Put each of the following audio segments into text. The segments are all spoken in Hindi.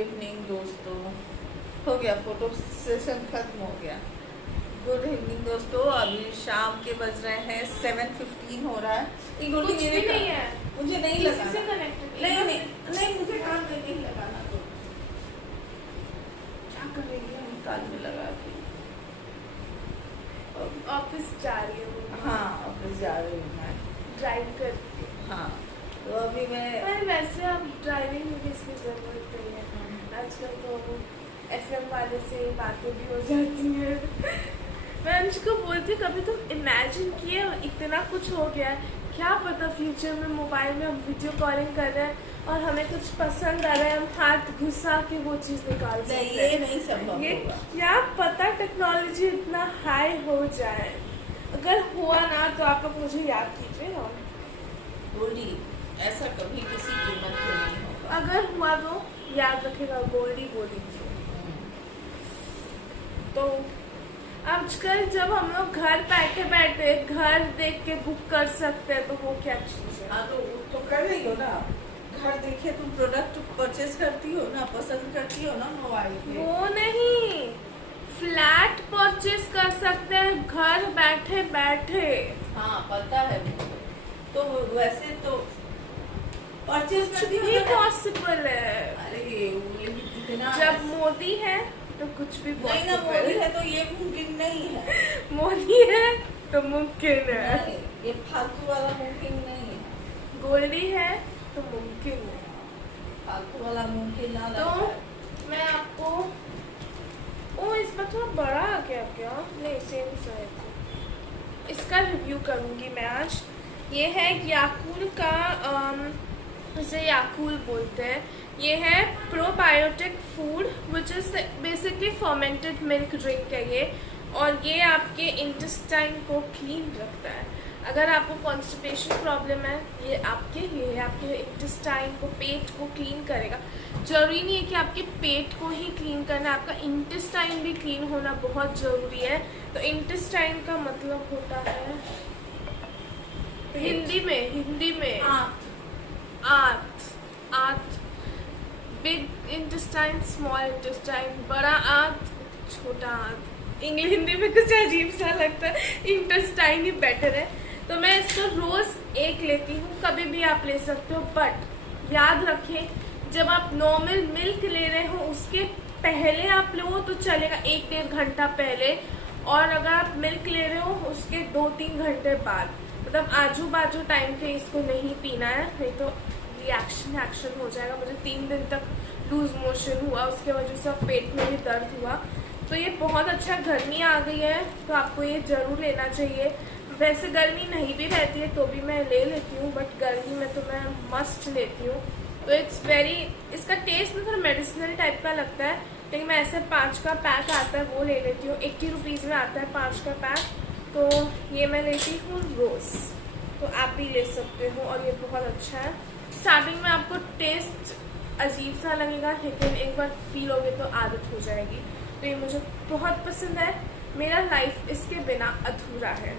इवनिंग दोस्तों। हो गया फोटो सेशन खत्म हो गया। गुड इवनिंग दोस्तों। अभी शाम के बज रहे हैं 7:15 हो रहा है। कुछ भी नहीं है, मुझे नहीं किसी से लगाना। कनेक्टेड नहीं मुझे कान में नहीं लगाना। तो क्या कर रही है कान में लगा के? ऑफिस जा रही हूँ। हाँ ऑफिस जा रही हूँ मैं ड्राइव करके। हाँ तो अभी मैं पर वैसे अब ड्राइविंग में इसकी जरूरत नहीं है। आजकल तो FM वाले से बातें भी हो जाती है। मैं अंश को बोलती कभी तुम इमेजिन किए इतना कुछ हो गया है, क्या पता फ्यूचर में मोबाइल में हम वीडियो कॉलिंग कर रहे हैं और हमें कुछ पसंद आ रहा है, हम हाथ घुसा के वो चीज़ निकाल सकते हैं। ये नहीं संभव ये होगा। क्या पता टेक्नोलॉजी इतना हाई हो जाए। अगर हुआ ना तो आप लोग मुझे याद कीजिए। और गोल्डी ऐसा कभी किसी कीमत पे नहीं होगा। अगर हुआ तो याद रखेगा गोल्डी गोल्डी। तो आजकल जब हम लोग घर बैठे बैठे घर देख के बुक कर सकते हैं तो वो क्या चीज़ है? हाँ तो कर रही हो ना। घर देखे तुम प्रोडक्ट परचेज करती हो ना, पसंद करती हो ना मोबाइल पे। वो नहीं, फ्लैट परचेज कर सकते हैं घर बैठे बैठे। हाँ पता है मुझे। तो वैसे तो परचेज कुछ करती भी हो ना। पॉसिबल है। अरे ये इतना जब मोदी है तो कुछ भी नहीं ना, मोदी पॉसिबल है तो ये मुमकिन नहीं है। मोदी है तो मुमकिन है। नहीं, ये फालतू वाला मुमकिन नहीं है। गोल्डी है तो मुमकिन है। फालतू वाला मुमकिन ना तो लगता है। मैं आपको ओ इस बार थोड़ा बड़ा आ गया क्या? नहीं सेम साइज। इसका रिव्यू करूंगी मैं आज। ये है याकूल का इसे याकूल बोलते हैं। ये है probiotic food which is basically fermented milk drink है ये। और ये आपके इंटेस्टाइन को क्लीन रखता है। अगर आपको कॉन्स्टिपेशन प्रॉब्लम है ये आपके लिए आपके इंटेस्टाइन को पेट को क्लीन करेगा। ज़रूरी नहीं है कि आपके पेट को ही क्लीन करना है, आपका इंटेस्टाइन भी क्लीन होना बहुत ज़रूरी है। तो इंटेस्टाइन का मतलब होता है हिंदी में आंत। बिग इंटेस्टाइन, स्मॉल इंटेस्टाइन, बड़ा आंत, छोटा आंत। इंग्लिश हिंदी में कुछ अजीब सा लगता है, इंटेस्टाइन ही बेटर है। तो मैं इसको रोज एक लेती हूँ, कभी भी आप ले सकते हो। बट याद रखें जब आप नॉर्मल मिल्क ले रहे हो उसके पहले आप लो तो चलेगा, 1-1.5 घंटा पहले। और अगर आप मिल्क ले रहे हो उसके 2-3 घंटे बाद, मतलब आजू बाजू टाइम पे इसको नहीं पीना है, नहीं तो रिएक्शन हो जाएगा। मुझे 3 दिन तक लूज मोशन हुआ, उसके वजह से पेट में भी दर्द हुआ। तो ये बहुत अच्छा, गर्मी आ गई है तो आपको ये ज़रूर लेना चाहिए। वैसे गर्मी नहीं भी रहती है तो भी मैं ले लेती हूँ, बट गर्मी में तो मैं मस्ट लेती हूँ। तो इट्स वेरी, इसका टेस्ट में थोड़ा मेडिसिनल टाइप का लगता है, लेकिन मैं ऐसे 5 का पैक आता है वो ले लेती हूँ। 80 रुपीज़ में आता है 5 का पैक। तो ये मैं लेती हूँ रोज़, तो आप भी ले सकते हो और ये बहुत अच्छा है। स्टार्टिंग में आपको टेस्ट अजीब सा लगेगा, लेकिन एक बार पी लोगे तो आदत हो जाएगी। तो ये मुझे बहुत पसंद है। मेरा लाइफ इसके बिना अधूरा है।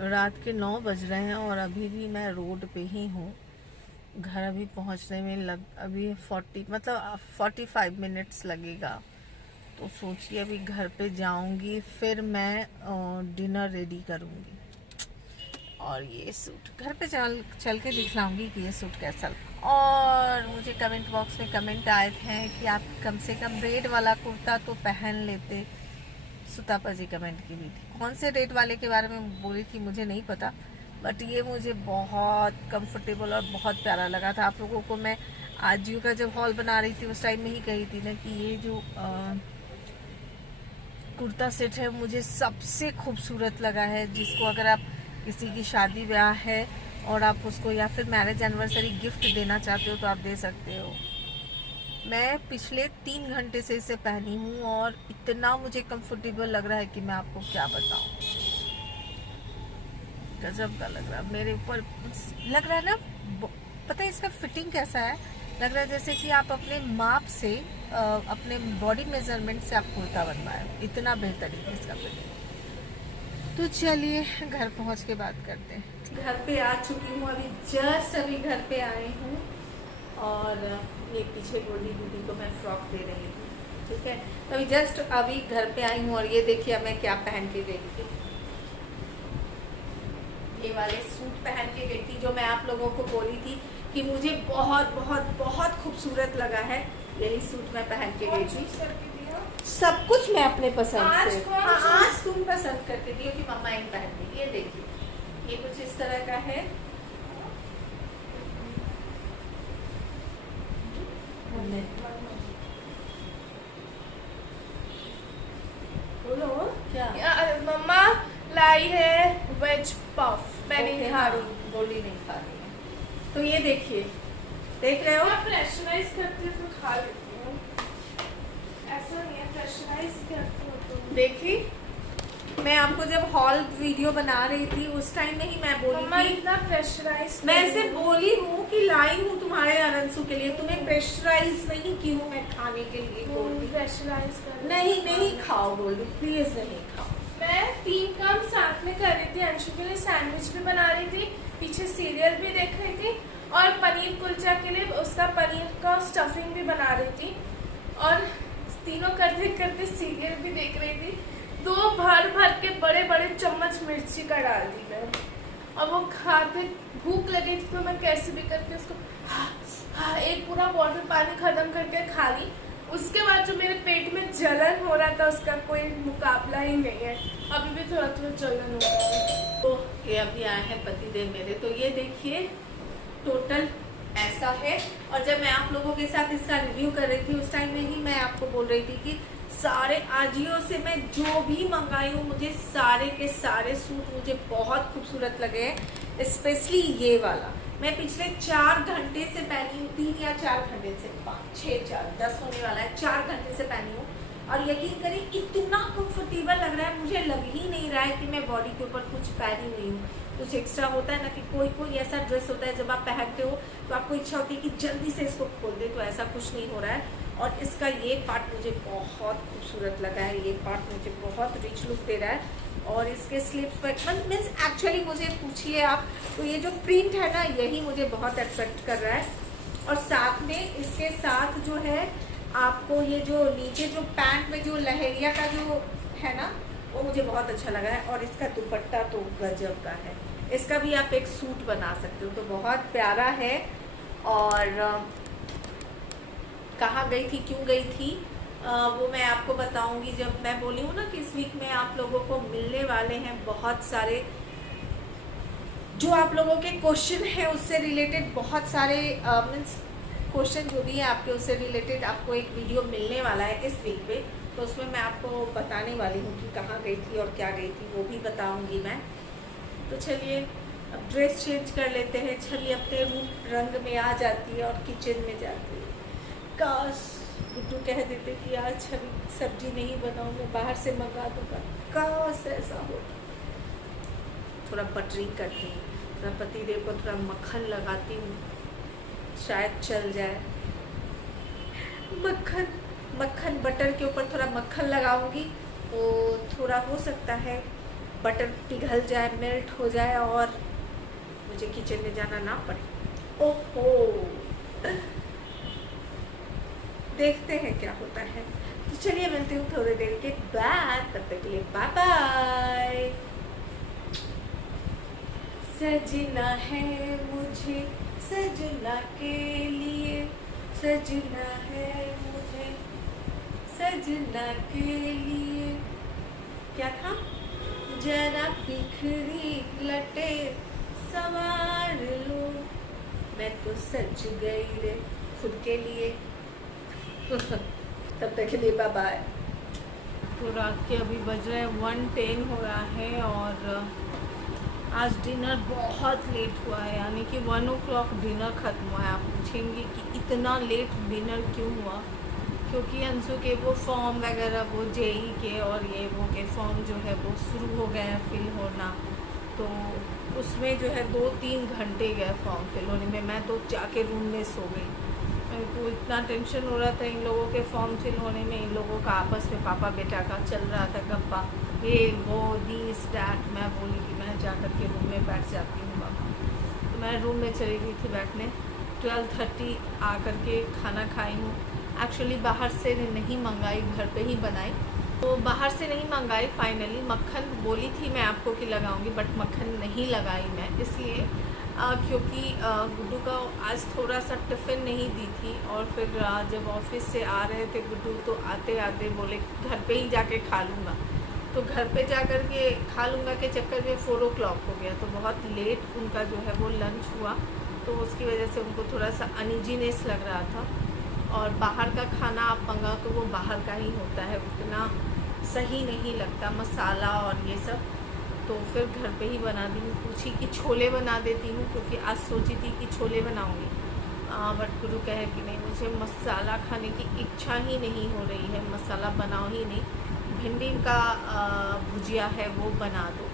रात के 9 बज रहे हैं और अभी भी मैं रोड पे ही हूँ। घर अभी पहुँचने में अभी 45 मिनट्स लगेगा। तो सोचिए अभी घर पे जाऊँगी, फिर मैं डिनर रेडी करूँगी। और ये सूट घर पे चल के दिखलाऊंगी कि ये सूट कैसा। और मुझे कमेंट बॉक्स में कमेंट आए थे कि आप कम से कम रेड वाला कुर्ता तो पहन लेते। सुतापा जी कमेंट की भी थी। कौन से रेड वाले के बारे में बोली थी मुझे नहीं पता, बट ये मुझे बहुत कंफर्टेबल और बहुत प्यारा लगा था। आप लोगों को मैं आजियो का जब हॉल बना रही थी उस टाइम में ही कही थी ना कि ये जो कुर्ता सेट है मुझे सबसे खूबसूरत लगा है, जिसको अगर आप किसी की शादी ब्याह है और आप उसको या फिर मैरिज एनिवर्सरी गिफ्ट देना चाहते हो तो आप दे सकते हो। मैं पिछले 3 घंटे से इसे पहनी हूँ और इतना मुझे कंफर्टेबल लग रहा है कि मैं आपको क्या बताऊँ। गजब का लग रहा है मेरे ऊपर। लग रहा है ना, पता है इसका फिटिंग कैसा है, लग रहा है जैसे कि आप अपने माप से अपने बॉडी मेजरमेंट से आप कुर्ता बनवाए, इतना बेहतरीन है इसका फिटिंग। तो चलिए घर पहुंच के बात करते हैं। घर पे आ चुकी हूँ, अभी जस्ट अभी घर पे आई हूँ और ये पीछे गोल्डी दीदी को मैं फ्रॉक दे रही थी, ठीक है। तो अभी जस्ट अभी घर पे आई हूँ और ये देखिए मैं क्या पहन के गई थी। ये वाले सूट पहन के गई थी जो मैं आप लोगों को बोली थी कि मुझे बहुत बहुत बहुत खूबसूरत लगा है। यही सूट मैं पहन के गई थी। सब कुछ मैं अपने पसंद से, हाँ आज तुम पसंद करके दियो कि मम्मा इन पहन दी। ये देखिए ये कुछ इस तरह का है। बोलो क्या? मम्मा लाई है वेज पफ, मैं नहीं खा रही, गोली नहीं खा रही है। तो ये देखिए, देख रहे हो, प्रेशराइज करती हूँ तो खा लेती हूँ, ऐसा नहीं है प्रेशराइज करती हूँ तो। देखिए मैं आपको जब हॉल वीडियो बना रही थी उस टाइम में ही मैं बोली थी, इतना प्रेशराइज मैं ऐसे बोली हूँ कि लाई हूँ तुम्हारे अरंसू के लिए, तुम्हें प्रेशराइज नहीं की हूँ मैं खाने के लिए। प्रेशराइज कर नहीं खाओ गोल्डी, प्लीज नहीं खाओ। मैं 3 काम साथ में कर रही थी, अंशु के लिए सैंडविच भी बना रही थी, पीछे सीरियल भी देख रही थी और पनीर कुलचा के लिए उसका पनीर का स्टफिंग भी बना रही थी और तीनों करते करते सीरियल भी देख रही थी। 2 भर के बड़े बड़े चम्मच मिर्ची का डाल दी मैं और वो खाते भूख लगी थी तो मैं कैसे भी करके उसको एक पूरा बॉटल पानी खत्म करके खा ली। उसके बाद जो मेरे पेट में जलन हो रहा था उसका कोई मुकाबला ही नहीं है, अभी भी थोड़ा थोड़ा जलन हो रहा है। तो ये अभी आए हैं पतिदेव मेरे, तो ये देखिए टोटल ऐसा है। और जब मैं आप लोगों के साथ इसका रिव्यू कर रही थी उस टाइम में ही मैं आपको बोल रही थी कि सारे आजियो से मैं जो भी मंगाई हूँ मुझे सारे के सारे सूट मुझे बहुत खूबसूरत लगे हैं। स्पेशली ये वाला मैं पिछले 4 घंटे से पहनी हूँ, 3 या 4 घंटे से, 5, 6, 4, 10 होने वाला है, 4 घंटे से पहनी हूँ और यकीन करें इतना कंफर्टेबल लग रहा है, मुझे लग ही नहीं रहा है कि मैं बॉडी के ऊपर कुछ पहनी हुई हूँ। कुछ एक्स्ट्रा होता है ना कि कोई ऐसा ड्रेस होता है जब आप पहनते हो तो आपको इच्छा होती है कि जल्दी से इसको खोल दे, तो ऐसा कुछ नहीं हो रहा है। और इसका ये पार्ट मुझे बहुत खूबसूरत लगा है, ये पार्ट मुझे बहुत रिच लुक दे रहा है और इसके स्लीव्स पर मीन्स एक्चुअली मुझे पूछिए आप तो ये जो प्रिंट है ना यही मुझे बहुत अट्रैक्ट कर रहा है। और साथ में इसके साथ जो है आपको ये जो नीचे जो पैंट में जो लहरिया का जो है ना वो मुझे बहुत अच्छा लगा है और इसका दुपट्टा तो गजब का है, इसका भी आप एक सूट बना सकते हो, तो बहुत प्यारा है। और कहाँ गई थी, क्यों गई थी वो मैं आपको बताऊंगी जब मैं बोली हूँ ना कि इस वीक में आप लोगों को मिलने वाले हैं बहुत सारे जो आप लोगों के क्वेश्चन है उससे रिलेटेड, बहुत सारे मीन्स क्वेश्चन जो भी है आपके उससे रिलेटेड आपको एक वीडियो मिलने वाला है इस वीक पे, तो उसमें मैं आपको बताने वाली हूँ कि कहाँ गई थी और क्या गई थी वो भी बताऊँगी मैं। तो चलिए अब ड्रेस चेंज कर लेते हैं, छवि अपने रूप रंग में आ जाती है और किचन में जाती है। काश गुड्डू कह देते कि आज छवि सब्जी नहीं बनाऊँ, मैं बाहर से मंगा दूँगा, काश ऐसा हो। थोड़ा बटरिंग करती हूँ, थोड़ा पतिदेव को थोड़ा मक्खन लगाती हूँ, शायद चल जाए। मक्खन बटर के ऊपर थोड़ा मक्खन लगाऊंगी तो थोड़ा हो सकता है बटर पिघल जाए, मेल्ट हो जाए और मुझे किचन में जाना ना पड़े। ओहो, देखते हैं क्या होता है। तो चलिए मिलती हूँ थोड़ी देर के बाद, तब तक के लिए बाय बाय। सजना है मुझे सजना के लिए, सजना है मुझे सजना के लिए। क्या था? जरा बिखरी लटे सवार लो, मैं तो सज गई रे खुद के लिए। तब तक के लिए बाय बाय। तो रात के अभी बज रहे हैं 1:10 हो रहा है और आज डिनर बहुत लेट हुआ है, यानी कि 1 o'clock डिनर ख़त्म हुआ है। आप पूछेंगे कि इतना लेट डिनर क्यों हुआ? क्योंकि अंशु के वो फॉर्म वगैरह, वो जेई के और ये वो के फॉर्म जो है वो शुरू हो गए हैं फिल होना, तो उसमें जो है 2-3 घंटे गए फॉर्म फिल होने में। मैं तो जाके रूम में सो गई। मेरे को इतना टेंशन हो रहा था इन लोगों के फॉर्म फिल होने में। इन लोगों का आपस में पापा बेटा का चल रहा था गप्पा, ये वो दिस डैट। मैं बोली कि मैं जा कर के रूम में बैठ जाती हूँ बाबा। तो मैं रूम में चली गई थी बैठने। 12:30 आ कर के खाना खाई हूँ। एक्चुअली बाहर से नहीं मंगाई, घर पे ही बनाई। तो बाहर से नहीं मंगाई फाइनली। मक्खन बोली थी मैं आपको कि लगाऊंगी, बट मक्खन नहीं लगाई मैं, इसलिए क्योंकि गुड्डू का आज थोड़ा सा टिफ़िन नहीं दी थी। और फिर जब ऑफिस से आ रहे थे गुड्डू, तो आते आते बोले घर पे ही जाके खा लूँगा। तो घर पे जा कर के खा लूँगा के चक्कर में 4 o'clock हो गया, तो बहुत लेट उनका जो है वो लंच हुआ। तो उसकी वजह से उनको थोड़ा सा अनइजीनेस लग रहा था। और बाहर का खाना आप मंगाओ तो वो बाहर का ही होता है, उतना सही नहीं लगता मसाला और ये सब। तो फिर घर पे ही बना दी। पूछी कि छोले बना देती हूँ, क्योंकि आज सोची थी कि छोले बनाऊँगी, बट गुरु कहे कि नहीं, मुझे मसाला खाने की इच्छा ही नहीं हो रही है, मसाला बनाओ ही नहीं, भिंडी का भुजिया है वो बना दो।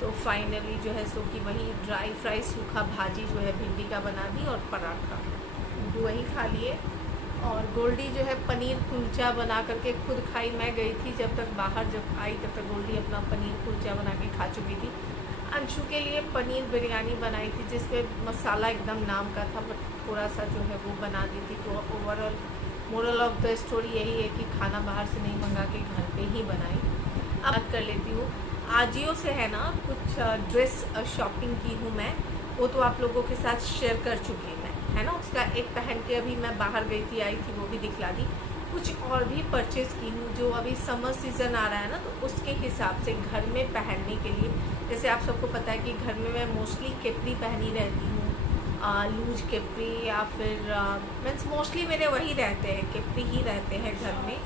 तो फाइनली जो है सो कि वही ड्राई फ्राई सूखा भाजी जो है भिंडी का बना दी और पराठा, गुरु वही खा लिए। और गोल्डी जो है पनीर कुलचा बना करके खुद खाई। मैं गई थी जब तक बाहर, जब आई तब तक गोल्डी अपना पनीर कुलचा बना के खा चुकी थी। अंशु के लिए पनीर बिरयानी बनाई थी, जिसमें मसाला एकदम नाम का था, बट थोड़ा सा जो है वो बना दी थी। तो overall moral of the story यही है कि खाना बाहर से नहीं मंगा के घर पे ही बनाई। अब बात कर लेती हूँ, आजियो से है ना कुछ ड्रेस शॉपिंग की हूँ मैं, वो तो आप लोगों के साथ शेयर कर चुकी हूँ मैं, है ना। उसका एक पहन के अभी मैं बाहर गई थी, आई थी, वो भी दिखला दी। कुछ और भी परचेज़ की हूँ, जो अभी समर सीज़न आ रहा है ना, तो उसके हिसाब से घर में पहनने के लिए। जैसे आप सबको पता है कि घर में मैं मोस्टली केपरी पहनी रहती हूँ, लूज केपरी, या फिर मीन्स मोस्टली मेरे वही रहते हैं, केपरी ही रहते हैं घर में।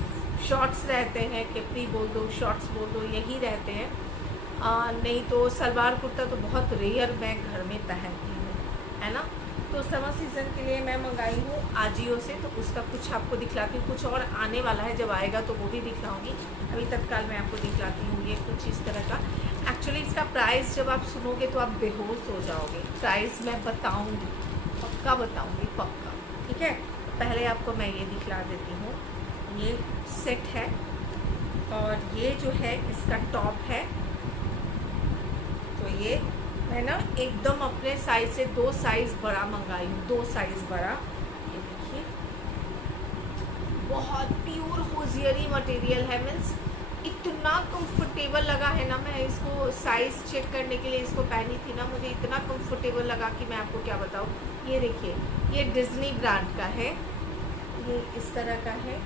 शॉर्ट्स रहते हैं, केपरी बोल दो, शॉर्ट्स बोल दो, यही रहते हैं। नहीं तो सलवार कुर्ता तो बहुत रेयर मैं घर में पहनती हूँ, है ना। तो समर सीज़न के लिए मैं मंगाई हूँ आजियो से, तो उसका कुछ आपको दिखलाती हूँ। कुछ और आने वाला है, जब आएगा तो वो भी दिखलाऊंगी। अभी तत्काल मैं आपको दिखलाती हूँ। ये कुछ इस तरह का, एक्चुअली इसका प्राइस जब आप सुनोगे तो आप बेहोश हो जाओगे। प्राइस मैं बताऊँगी, पक्का बताऊँगी, पक्का, ठीक है। पहले आपको मैं ये दिखला देती हूँ। ये सेट है और ये जो है इसका टॉप है। तो ये मैं ना एकदम अपने साइज से 2 साइज़ बड़ा मंगाई हूँ, 2 साइज़ बड़ा। ये देखिए, बहुत प्योर होजियरी मटेरियल है, मीन्स इतना कंफर्टेबल लगा है ना। मैं इसको साइज़ चेक करने के लिए इसको पहनी थी ना, मुझे इतना कंफर्टेबल लगा कि मैं आपको क्या बताऊँ। ये देखिए, ये डिज्नी ब्रांड का है, ये इस तरह का है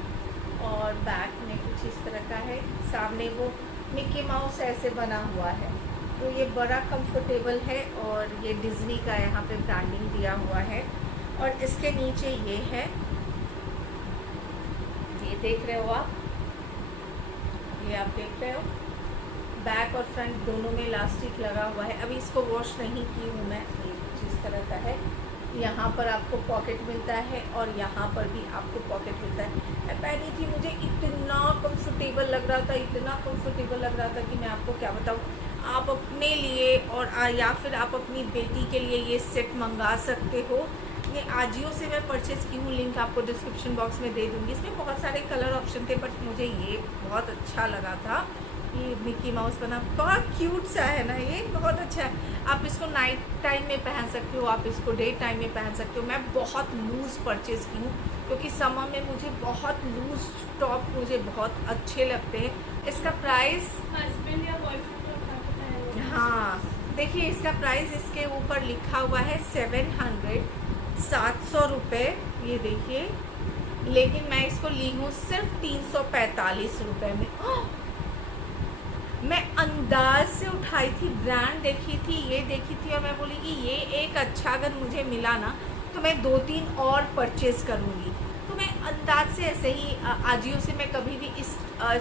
और बैक में कुछ इस तरह का है। सामने वो मिक्की माउस ऐसे बना हुआ है, तो ये बड़ा कंफर्टेबल है। और ये डिज्नी का यहाँ पे ब्रांडिंग दिया हुआ है। और इसके नीचे ये है, ये देख रहे हो आप, ये आप देख रहे हो, बैक और फ्रंट दोनों में इलास्टिक लगा हुआ है। अभी इसको वॉश नहीं की हूँ मैं। ये कुछ इस तरह का है, यहाँ पर आपको पॉकेट मिलता है और यहाँ पर भी आपको पॉकेट मिलता है। मैं पहनी थी, मुझे इतना कंफर्टेबल लग रहा था, इतना कंफर्टेबल लग रहा था कि मैं आपको क्या बताऊँ। आप अपने लिए और या फिर आप अपनी बेटी के लिए ये सेट मंगा सकते हो। ये आजियो से मैं परचेज़ की हूँ, लिंक आपको डिस्क्रिप्शन बॉक्स में दे दूँगी। इसमें बहुत सारे कलर ऑप्शन थे, बट मुझे ये बहुत अच्छा लगा था ये मिकी माउस बना, बहुत क्यूट सा है ना ये, बहुत अच्छा है। आप इसको नाइट टाइम में पहन सकते हो, आप इसको डे टाइम में पहन सकते हो। मैं बहुत लूज़ परचेज़ की हूँ क्योंकि समर में मुझे बहुत लूज़ टॉप मुझे बहुत अच्छे लगते हैं। इसका प्राइस हस्बैंड या बॉयफ्रेंड को उठा के पहन लो। हाँ देखिए, इसका प्राइस इसके ऊपर लिखा हुआ है 700 रुपये, ये देखिए। लेकिन मैं इसको ली हूँ सिर्फ 345 रुपये में। मैं अंदाज से उठाई थी, ब्रांड देखी थी, ये देखी थी, और मैं बोली कि ये एक अच्छा अगर मुझे मिला ना तो मैं 2-3 और परचेज़ करूँगी। तो मैं अंदाज से ऐसे ही आजियो से मैं कभी भी इस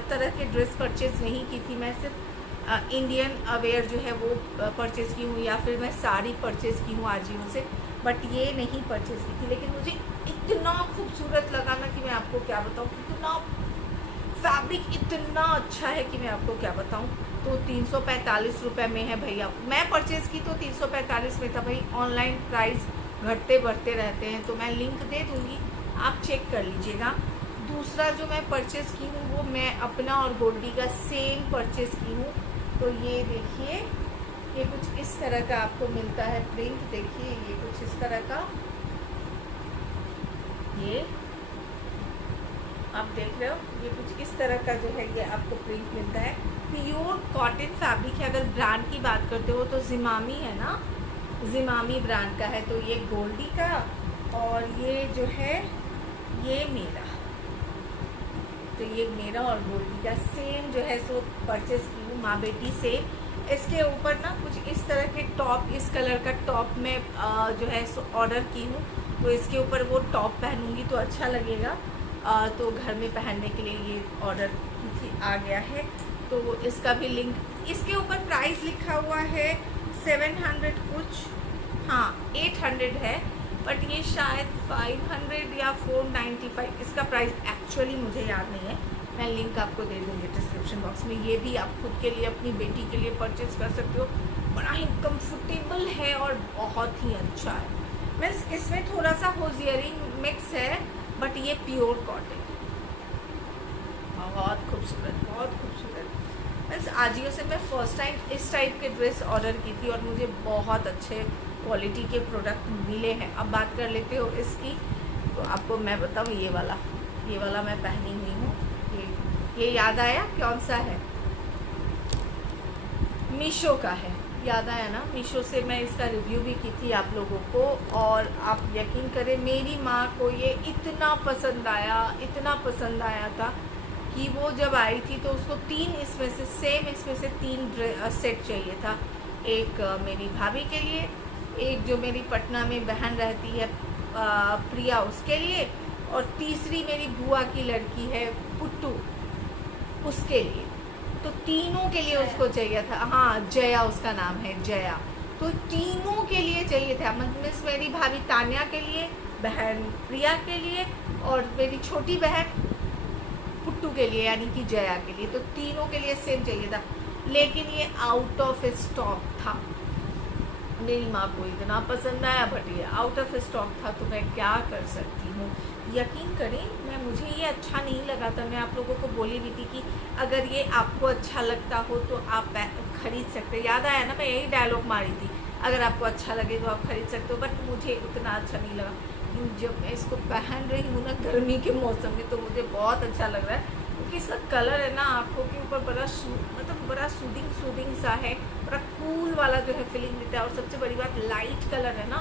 तरह के ड्रेस परचेज़ नहीं की थी। मैं सिर्फ इंडियन वेयर जो है वो परचेज़ की हूँ, या फिर मैं साड़ी परचेज़ की हूँ आजियो से, बट ये नहीं परचेज़ की थी। लेकिन मुझे इतना खूबसूरत लगा ना कि मैं आपको क्या बताऊँ, इतना फैब्रिक इतना अच्छा है कि मैं आपको क्या बताऊँ। तो 345 रुपये में है भैया। मैं परचेज़ की तो 345 में था भाई, ऑनलाइन प्राइस घटते बढ़ते रहते हैं, तो मैं लिंक दे दूँगी, आप चेक कर लीजिएगा। दूसरा जो मैं परचेज़ की हूँ वो मैं अपना और गोल्डी का सेम परचेज़ की हूँ। तो ये देखिए, ये कुछ इस तरह का आपको मिलता है प्रिंट, देखिए ये कुछ इस तरह का, ये आप देख रहे हो, ये कुछ इस तरह का जो है ये आपको प्रिंट मिलता है। प्योर कॉटन फैब्रिक है। अगर ब्रांड की बात करते हो तो जिमामी है ना, जिमामी ब्रांड का है। तो ये गोल्डी का और ये जो है ये मेरा, तो ये मेरा और गोल्डी का सेम जो है सो परचेज़ की हूँ, माँ बेटी से। इसके ऊपर ना कुछ इस तरह के टॉप, इस कलर का टॉप में जो है सो ऑर्डर की हूँ, तो इसके ऊपर वो टॉप पहनूंगी तो अच्छा लगेगा। तो घर में पहनने के लिए ये ऑर्डर की थी, आ गया है। तो इसका भी लिंक, इसके ऊपर प्राइस लिखा हुआ है 700 कुछ, हाँ 800 है, बट ये शायद 500 या 495 इसका प्राइस एक्चुअली मुझे याद नहीं है। मैं लिंक आपको दे दूँगी डिस्क्रिप्शन बॉक्स में। ये भी आप खुद के लिए, अपनी बेटी के लिए परचेज़ कर सकते हो। बड़ा ही कंफर्टेबल है और बहुत ही अच्छा है। मीन्स इसमें थोड़ा सा होजियरिंग मिक्स है, बट ये प्योर कॉटन, बहुत खूबसूरत, बहुत खूबसूरत। मीन्स आजियो से मैं फ़र्स्ट टाइम इस टाइप के ड्रेस ऑर्डर की थी और मुझे बहुत अच्छे क्वालिटी के प्रोडक्ट मिले हैं। अब बात कर लेते हो इसकी, तो आपको मैं बताऊँ, ये वाला मैं पहनी हुई हूँ। ये याद आया कौन सा है? मीशो का है, याद आया ना। मीशो से मैं इसका रिव्यू भी की थी आप लोगों को, और आप यकीन करें मेरी माँ को ये इतना पसंद आया था कि वो जब आई थी तो उसको 3 इसमें से 3 सेट चाहिए था। एक मेरी भाभी के लिए, एक जो मेरी पटना में बहन रहती है प्रिया, उसके लिए, और तीसरी मेरी बुआ की लड़की है पुट्टू, उसके लिए। तो तीनों के लिए उसको चाहिए था। हाँ, जया उसका नाम है, जया। तो तीनों के लिए चाहिए था। मतलब मेरी भाभी तान्या के लिए, बहन प्रिया के लिए, और मेरी छोटी बहन पुट्टू के लिए, यानी कि जया के लिए। तो तीनों के लिए सेम चाहिए था, लेकिन ये आउट ऑफ स्टॉक था। मेरी माँ को इतना पसंद आया, बट ये आउट ऑफ स्टॉक था, तो मैं क्या कर सकती हूँ। यकीन करें, मुझे ये अच्छा नहीं लगा था। मैं आप लोगों को बोली भी थी कि अगर ये आपको अच्छा लगता हो तो आप खरीद सकते। याद आया ना, मैं यही डायलॉग मारी थी, अगर आपको अच्छा लगे तो आप खरीद सकते हो। बट मुझे उतना अच्छा नहीं लगा। जब मैं इसको पहन रही हूँ ना गर्मी के मौसम में, तो मुझे बहुत अच्छा लग रहा है, क्योंकि इसका कलर है ना आँखों के ऊपर बड़ा सूदिंग सा है, बड़ा कूल वाला जो है फीलिंग देता है। और सबसे बड़ी बात, लाइट कलर है ना,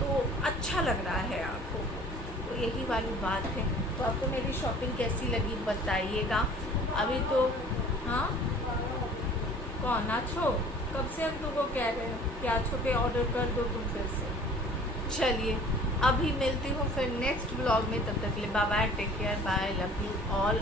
तो अच्छा लग रहा है आँखों को। तो यही वाली बात है। तो आपको मेरी शॉपिंग कैसी लगी बताइएगा। अभी तो हाँ, कौन नाचो, कब से हम तुमको कह रहे हैं कि आछो पे ऑर्डर कर दो तुम फिर से। चलिए, अभी मिलती हूँ फिर नेक्स्ट ब्लॉग में। तब तक के लिए bye bye, take care, bye, love you all.